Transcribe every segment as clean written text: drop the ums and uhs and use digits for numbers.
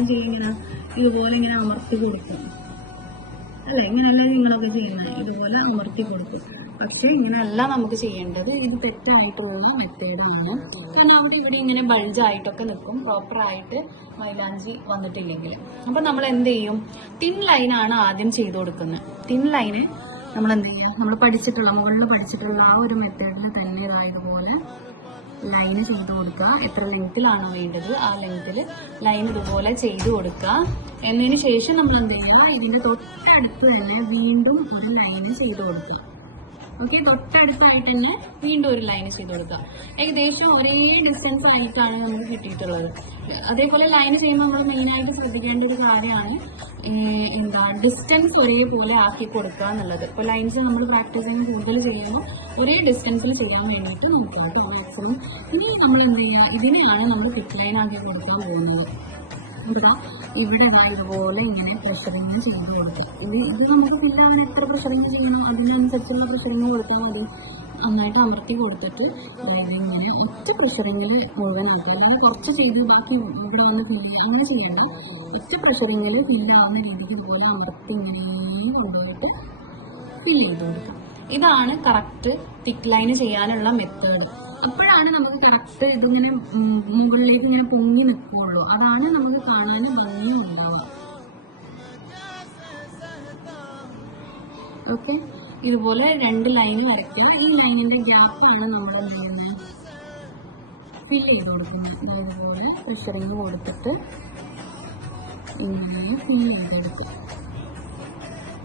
ഇങ്ങനെ ഇതുപോലെ ഇങ്ങനെ അമർത്തി കൊടുക്കും അല്ലെ? ഇങ്ങനെയല്ലേ നിങ്ങളൊക്കെ ചെയ്യുന്നത്? ഇതുപോലെ അമർത്തി കൊടുക്കും. പക്ഷെ ഇങ്ങനെയല്ല നമുക്ക് ചെയ്യേണ്ടത്. ഇത് തെറ്റായിട്ടുള്ള മെത്തേഡാണ്. കാരണം അവിടെ ഇവിടെ ഇങ്ങനെ ബൾജായിട്ടൊക്കെ നിൽക്കും, പ്രോപ്പറായിട്ട് മൈലാഞ്ചി വന്നിട്ടില്ലെങ്കിൽ. അപ്പൊ നമ്മൾ എന്ത് ചെയ്യും? തിൻ ലൈനാണ് ആദ്യം ചെയ്ത് കൊടുക്കുന്നത്. തിൻ ലൈന് നമ്മൾ എന്ത് ചെയ്യുക? നമ്മൾ മുകളിൽ പഠിച്ചിട്ടുള്ള ആ ഒരു മെത്തേഡിൽ തന്നെ ഇതുപോലെ ലൈന് ചെയ്ത് കൊടുക്കുക. എത്ര ലെങ്ത്തിലാണോ വേണ്ടത് ആ ലെങ്ത്തിൽ ലൈൻ ഇതുപോലെ ചെയ്ത് കൊടുക്കുക. എന്നതിന് ശേഷം നമ്മൾ എന്ത് ചെയ്യുക? ഇതിന്റെ തൊട്ടടുത്ത് തന്നെ വീണ്ടും ഒരു ലൈന് ചെയ്ത് കൊടുക്കുക. ഓക്കെ, തൊട്ടടുത്തായിട്ട് തന്നെ വീണ്ടും ഒരു ലൈൻ ചെയ്ത് കൊടുക്കുക. ഏകദേശം ഒരേ ഡിസ്റ്റൻസ് ആയിട്ടാണ് നമുക്ക് കിട്ടിയിട്ടുള്ളത്. അതേപോലെ ലൈൻ ചെയ്യുമ്പോൾ നമ്മൾ മെയിനായിട്ട് ശ്രദ്ധിക്കേണ്ട ഒരു കാര്യമാണ് ഡിസ്റ്റൻസ് ഒരേപോലെ ആക്കി കൊടുക്കുക എന്നുള്ളത്. ഇപ്പോൾ ലൈൻസ് നമ്മൾ പ്രാക്ടീസിങ് കൂടുതൽ ചെയ്യുമ്പോൾ ഒരേ ഡിസ്റ്റൻസിൽ ചെയ്യാൻ വേണ്ടിയിട്ട് നോക്കുക കേട്ടോ മാക്സിമം. ഇനി നമ്മൾ എന്ത് ചെയ്യുക? ഇതിനെയാണ് നമ്മൾ തിക്ക് ലൈൻ ആക്കി കൊടുക്കാൻ പോകുന്നത്. ഇവിടെ ഇതുപോലെ ഇങ്ങനെ പ്രഷറിങ് ചെയ്ത് കൊടുക്കുക. ഇത് നമുക്ക് ഫില്ലാവാൻ എത്ര പ്രഷറിങ് ചെയ്യണം അതിനനുസരിച്ചുള്ള പ്രഷറിങ് കൊടുത്താൽ മതി. നന്നായിട്ട് അമർത്തി കൊടുത്തിട്ട് ഇങ്ങനെ ഒറ്റ പ്രഷറിങ്ങിൽ മുഴുവനാക്കുക. അല്ലെങ്കിൽ കുറച്ച് ചെയ്ത് ബാക്കി ഇവിടെ വന്ന് അങ്ങനെ ചെയ്യണം. ഒറ്റ പ്രഷറിങ്ങിൽ ഫില്ലാവുന്ന രീതിക്ക് ഇതുപോലെ അമർത്തി ഇങ്ങനെ കൊണ്ടുപോയിട്ട് ഫില്ല് ചെയ്ത് കൊടുക്കാം. ഇതാണ് കറക്റ്റ് തിക്ക് ലൈന് ചെയ്യാനുള്ള മെത്തേഡ്. അപ്പോഴാണ് നമുക്ക് കറക്റ്റ് ഇതിങ്ങനെ മുകളിലേക്ക് ഇങ്ങനെ പൊങ്ങി നിൽക്കുള്ളൂ. അതാണ് നമുക്ക് കാണാൻ ഭംഗി ഉണ്ടാവുക. ഓക്കെ, ഇതുപോലെ 2 ലൈന് വരയ്ക്കുക. ഈ ലൈനിന്റെ ഗ്യാപ്പാണ് നമ്മൾ എന്ത് ചെയ്യുന്നത്? ഫില്ല് ചെയ്ത് കൊടുക്കുന്നത്. ഇതുപോലെ പ്രഷറിങ് കൊടുത്തിട്ട് ഇങ്ങനെ ഫില്ല് ചെയ്തെടുക്കും.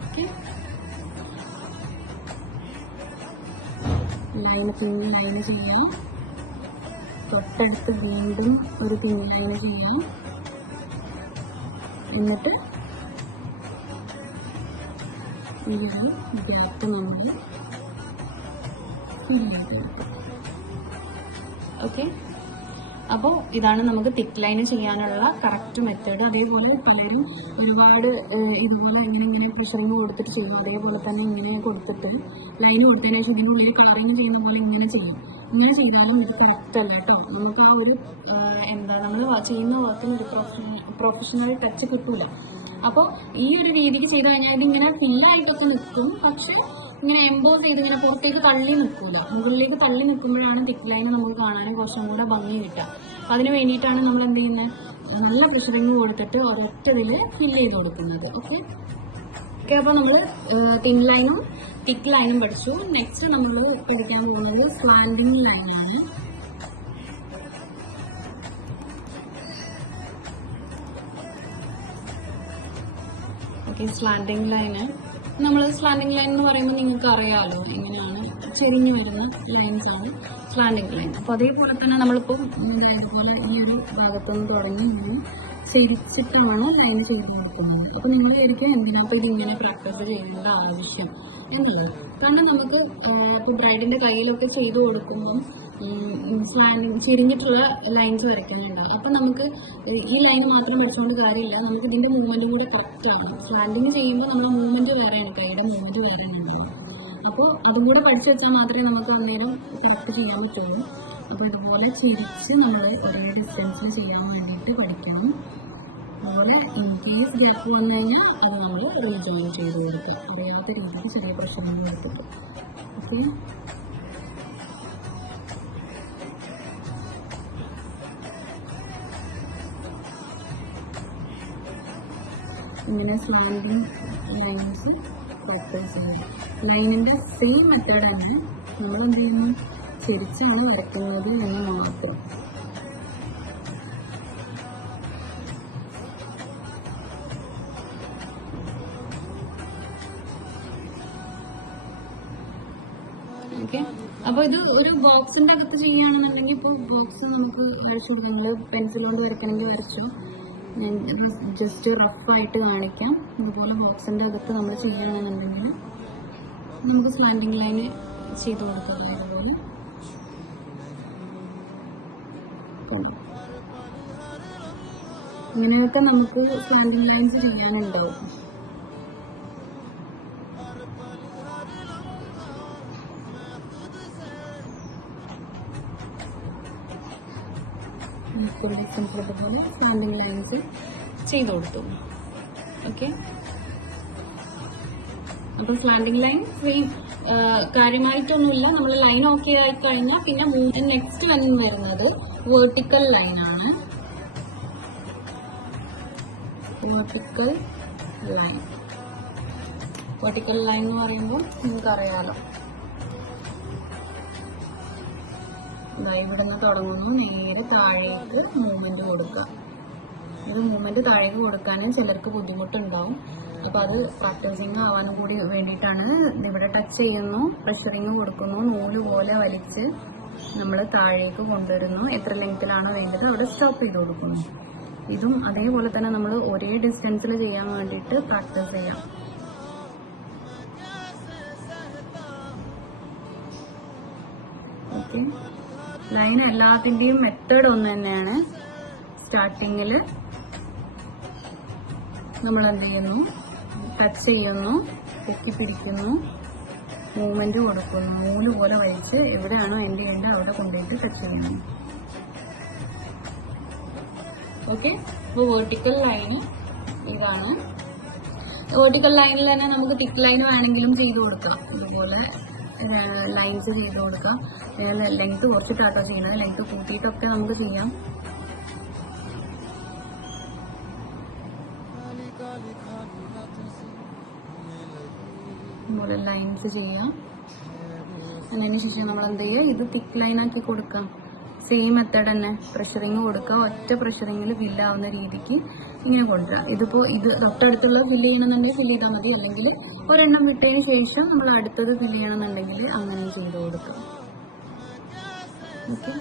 ഓക്കെ, പിൻ ലൈന് ചെയ്യാം. തൊട്ടടുത്ത് വീണ്ടും ഒരു പിൻ ലൈന് ചെയ്യാം. എന്നിട്ട് ഈ ഒരു ഗ്യാപ്പ് നമ്മൾ ഫില്ല് ചെയ്തെടുക്കും. ഓക്കെ, അപ്പോൾ ഇതാണ് നമുക്ക് തിക്ക് ലൈന് ചെയ്യാനുള്ള കറക്റ്റ് മെത്തേഡ്. അതേപോലെ പലരും ഒരുപാട് ഇതുപോലെ ഇങ്ങനെ പ്രഷറിങ് കൊടുത്തിട്ട് ചെയ്യും. അതേപോലെ തന്നെ ഇങ്ങനെ കൊടുത്തിട്ട് ലൈന് കൊടുത്തതിന് ശേഷം ഇതിനുള്ളിൽ കളറിങ് ചെയ്യുന്ന പോലെ ഇങ്ങനെ ചെയ്യും. ഇങ്ങനെ ചെയ്താലും ഇത് കറക്റ്റ് അല്ല കേട്ടോ. നമുക്ക് ആ ഒരു നമ്മൾ ചെയ്യുന്ന വർക്കിന് ഒരു പ്രൊഫഷണൽ ടച്ച് കിട്ടൂല. അപ്പോൾ ഈ ഒരു രീതിക്ക് ചെയ്ത് കഴിഞ്ഞാൽ ഇതിങ്ങനെ ഫില്ലായിട്ടൊക്കെ നിൽക്കും. പക്ഷെ ഇങ്ങനെ എംബോസ് ചെയ്ത് ഇങ്ങനെ പുറത്തേക്ക് തള്ളി നിൽക്കൂല. മുകളിലേക്ക് തള്ളി നിൽക്കുമ്പോഴാണ് തിക്ക് ലൈന് നമുക്ക് കാണാനും കുറച്ചും കൂടെ ഭംഗി കിട്ടുക. അതിന് വേണ്ടിയിട്ടാണ് നമ്മൾ എന്ത് ചെയ്യുന്നത്? നല്ല പ്രഷറിങ് കൊടുത്തിട്ട് ഒരൊറ്റതിൽ ഫില്ല് ചെയ്ത് കൊടുക്കുന്നത്. ഓക്കെ, അപ്പോൾ നമ്മൾ തിൻ ലൈനും തിക്ക് ലൈനും പഠിച്ചു. നെക്സ്റ്റ് നമ്മൾ പഠിക്കാൻ പോകുന്നത് സ്ലാൻഡിങ് ലൈനാണ്. Okay, slanting line slanting line എന്ന് പറയുമ്പോൾ നിങ്ങൾക്ക് അറിയാമല്ലോ എങ്ങനെയാണ് ചെരിഞ്ഞു വരുന്ന ലൈൻസ് ആണ് സ്ലാൻഡിങ് ലൈൻ. അപ്പോൾ അതേപോലെ തന്നെ നമ്മളിപ്പോൾ അതേപോലെ ഈ ഒരു ഭാഗത്തുനിന്ന് തുടങ്ങി ഇങ്ങനെ ചെരിച്ചിട്ടാണ് ലൈൻ ചെയ്ത് കൊടുക്കുന്നത്. അപ്പോൾ നിങ്ങൾ ശരിക്കും എന്തിനകത്ത് ഇതിങ്ങനെ പ്രാക്ടീസ് ചെയ്യേണ്ട ആവശ്യം എന്നുള്ളത്. കാരണം നമുക്ക് ഇപ്പോൾ ബ്രൈഡിന്റെ കയ്യിലൊക്കെ ചെയ്ത് കൊടുക്കുമ്പം സ്ലാൻഡിങ് ചെരിഞ്ഞിട്ടുള്ള ലൈൻസ് വരയ്ക്കാനുണ്ടാവും. അപ്പം നമുക്ക് ഈ ലൈൻ മാത്രം വരച്ചുകൊണ്ട് കാര്യമില്ല. നമുക്ക് ഇതിന്റെ മൂവ്മെന്റ് കൂടെ കറക്റ്റ് ആണ്. സ്ലാൻഡിങ് ചെയ്യുമ്പോൾ നമ്മുടെ മൂവ്മെന്റ് വേറെയാണ്, കൈയുടെ മൂവ്മെന്റ് വേറെയാണ് ഉണ്ടാവും. അപ്പോൾ അതും കൂടെ പഠിച്ചു വെച്ചാൽ മാത്രമേ നമുക്ക് അന്നേരം കറക്റ്റ് ചെയ്യാൻ പറ്റുള്ളൂ. അപ്പോൾ ഇതുപോലെ ചിരിച്ച് നമ്മൾ ഒരേ ഡിസ്റ്റൻസിൽ ചെയ്യാൻ വേണ്ടിയിട്ട് പഠിക്കണം. അതുപോലെ ഇൻ കേസ് ഗ്യാപ്പ് വന്നു കഴിഞ്ഞാൽ അത് നമ്മൾ റീജോയിൻ ചെയ്ത് കൊടുക്കുക. അറിയാത്ത രീതിക്ക് ചെറിയ പ്രശ്നങ്ങൾ കൊടുത്തിട്ട്. ഓക്കെ, ഇങ്ങനെ സ്ലാൻഡിങ് ലൈൻസ് പ്രാക്ടീസ് ചെയ്യാം. ലൈനിന്റെ സെയിം മെത്തേഡ് തന്നെ നമ്മൾ എന്ത് ചെയ്യുന്നു? ചെരിച്ചാണ് വരയ്ക്കുന്നത് എന്ന് മാത്രം. ഓക്കെ, അപ്പോൾ ഇത് ഒരു ബോക്സിന്റെ അകത്ത് ചെയ്യുകയാണെന്നുണ്ടെങ്കിൽ ഇപ്പോൾ ബോക്സ് നമുക്ക് വരച്ചു കൊടുക്കാം. നിങ്ങൾ പെൻസിൽ കൊണ്ട് വരയ്ക്കണമെങ്കിൽ വരച്ചോ. ഞാൻ ജസ്റ്റ് റഫായിട്ട് കാണിക്കാം. അതുപോലെ ബോക്സിന്റെ അകത്ത് നമ്മൾ ചെയ്യുകയാണെന്നുണ്ടെങ്കിൽ നമുക്ക് സ്ലാൻഡിങ് ലൈന് ചെയ്ത് കൊടുക്കാം. അതുപോലെ ഇങ്ങനെയൊക്കെ നമുക്ക് സ്ലാൻഡിങ് ലൈൻസ് ചെയ്യാനുണ്ടാവും. for example, standing lines ചെയ്ത് കൊടുത്തു. ഓക്കെ, അപ്പൊ സ്ലാൻഡിങ് ലൈൻ സെയിം കാര്യമായിട്ടൊന്നുമില്ല. നമ്മൾ ലൈൻ ഓക്കെ ആയി കഴിഞ്ഞാൽ പിന്നെ നെക്സ്റ്റ് വരുന്നത് വേർട്ടിക്കൽ ലൈൻ ആണ്. വേർട്ടിക്കൽ ലൈൻ എന്ന് പറയുമ്പോൾ നിങ്ങൾക്കറിയാലോ, ഇവിടെ നിന്ന് തുടങ്ങുന്നു, നേരെ താഴേക്ക് മൂവ്മെന്റ് കൊടുക്കുക. ഇത് മൂവ്മെന്റ് താഴേക്ക് കൊടുക്കാൻ ചിലർക്ക് ബുദ്ധിമുട്ടുണ്ടാവും. അപ്പൊ അത് പ്രാക്ടീസിങ് ആവാനും കൂടി വേണ്ടിയിട്ടാണ്. ഇവിടെ ടച്ച് ചെയ്യുന്നു, പ്രഷറിങ് കൊടുക്കുന്നു, നൂല് പോലെ വലിച്ച് നമ്മൾ താഴേക്ക് കൊണ്ടുവരുന്നു. എത്ര ലെങ്ത്തിലാണോ വേണ്ടത് അവിടെ സ്റ്റോപ്പ് ചെയ്ത് കൊടുക്കുന്നു. ഇതും അതേപോലെ തന്നെ നമ്മൾ ഒരേ ഡിസ്റ്റൻസിൽ ചെയ്യാൻ വേണ്ടിയിട്ട് പ്രാക്ടീസ് ചെയ്യാം. ഓക്കെ, ലൈൻ എല്ലാത്തിന്റെയും മെത്തേഡ് ഒന്ന് തന്നെയാണ്. സ്റ്റാർട്ടിങ്ങിൽ നമ്മൾ എന്ത് ചെയ്യുന്നു, ടച്ച് ചെയ്യുന്നു, പൊക്കി പിടിക്കുന്നു, മൂവ്മെന്റ് കൊടുക്കുന്നു, നൂല് പോലെ വലിച്ച് എവിടെയാണോ എൻഡ് ചെയ്യേണ്ടത് അവിടെ കൊണ്ടുപോയിട്ട് ടച്ച് ചെയ്യുന്നു. ഓക്കെ, അപ്പോൾ വേർട്ടിക്കൽ ലൈന് ഇതാണ്. വേർട്ടിക്കൽ ലൈനിൽ തന്നെ നമുക്ക് തിക്ക് ലൈൻ വേണമെങ്കിലും ചെയ്ത് കൊടുക്കാം. അതുപോലെ ലൈൻസ് ചെയ്ത് കൊടുക്കാം. ലെങ്ത് കുറച്ചിട്ടാട്ടോ ചെയ്യുന്നത്, ലെങ്ത് കൂട്ടിയിട്ടൊക്കെ നമുക്ക് ചെയ്യാം. അതുപോലെ ലൈൻസ് ചെയ്യാം. അതിനുശേഷം നമ്മൾ എന്ത് ചെയ്യുക, ഇത് തിക്ക് ലൈൻ ആക്കി കൊടുക്കാം. സെയിം മെത്തേഡ് തന്നെ, പ്രഷറിങ് കൊടുക്കുക. ഒറ്റ പ്രഷറിങ്ങിൽ ഫില്ലാവുന്ന രീതിക്ക് ഇങ്ങനെ കൊടുക്കുക. ഇതിപ്പോൾ ഇത് തൊട്ടടുത്തുള്ള ഫില്ല് ചെയ്യണമെന്നുണ്ടെങ്കിൽ ഫില്ല് ചെയ്താൽ മതി, അല്ലെങ്കിൽ ഒരെണ്ണം വിട്ടതിന് ശേഷം നമ്മൾ അടുത്തത് ഫില്ല് ചെയ്യണമെന്നുണ്ടെങ്കിൽ അങ്ങനെ ചെയ്ത് കൊടുക്കുക. ഓക്കെ.